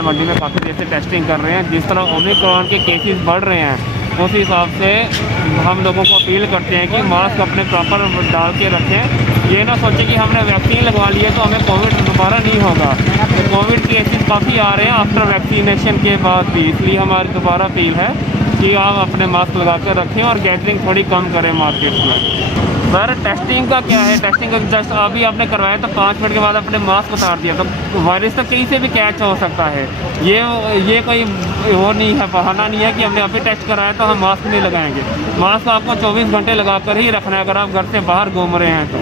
फिलहाल मंडी में काफ़ी देर से टेस्टिंग कर रहे हैं। जिस तरह ओमिक्रॉन के केसेस बढ़ रहे हैं उस हिसाब से हम लोगों को अपील करते हैं कि मास्क अपने प्रॉपर डाल के रखें। ये ना सोचें कि हमने वैक्सीन लगवा ली है तो हमें कोविड दोबारा नहीं होगा। तो कोविड केसेस काफ़ी आ रहे हैं आफ्टर वैक्सीनेशन के बाद भी, इसलिए हमारी दोबारा अपील है कि आप अपने मास्क लगा कर रखें और गैदरिंग थोड़ी कम करें मार्केट में। सर टेस्टिंग का क्या है, टेस्टिंग का जस्ट अभी आपने करवाया तो 5 मिनट के बाद अपने मास्क उतार दिया तो वायरस तो कहीं से भी कैच हो सकता है। ये कोई वो नहीं है, बहाना नहीं है कि हमने अभी टेस्ट कराया तो हम मास्क नहीं लगाएंगे। मास्क आपको 24 घंटे लगा कर ही रखना है अगर आप घर से बाहर घूम रहे हैं तो।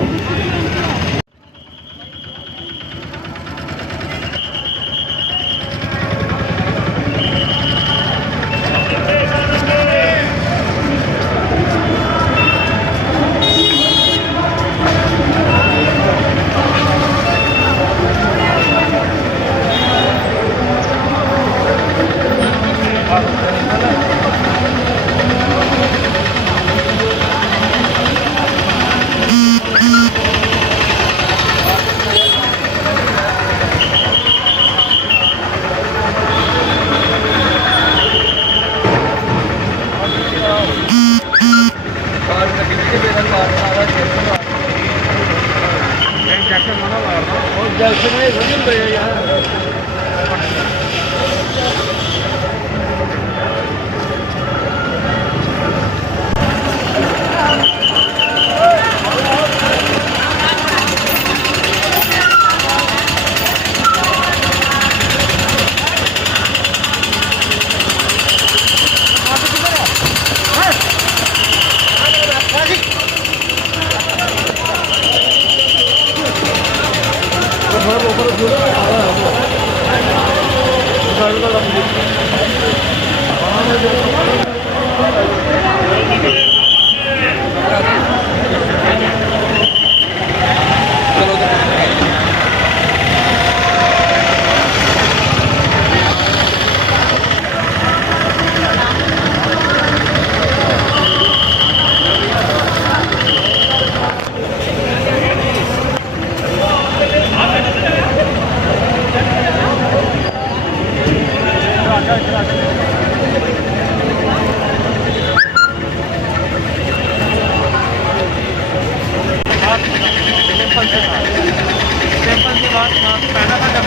सिंपल सी बात, पहला था जब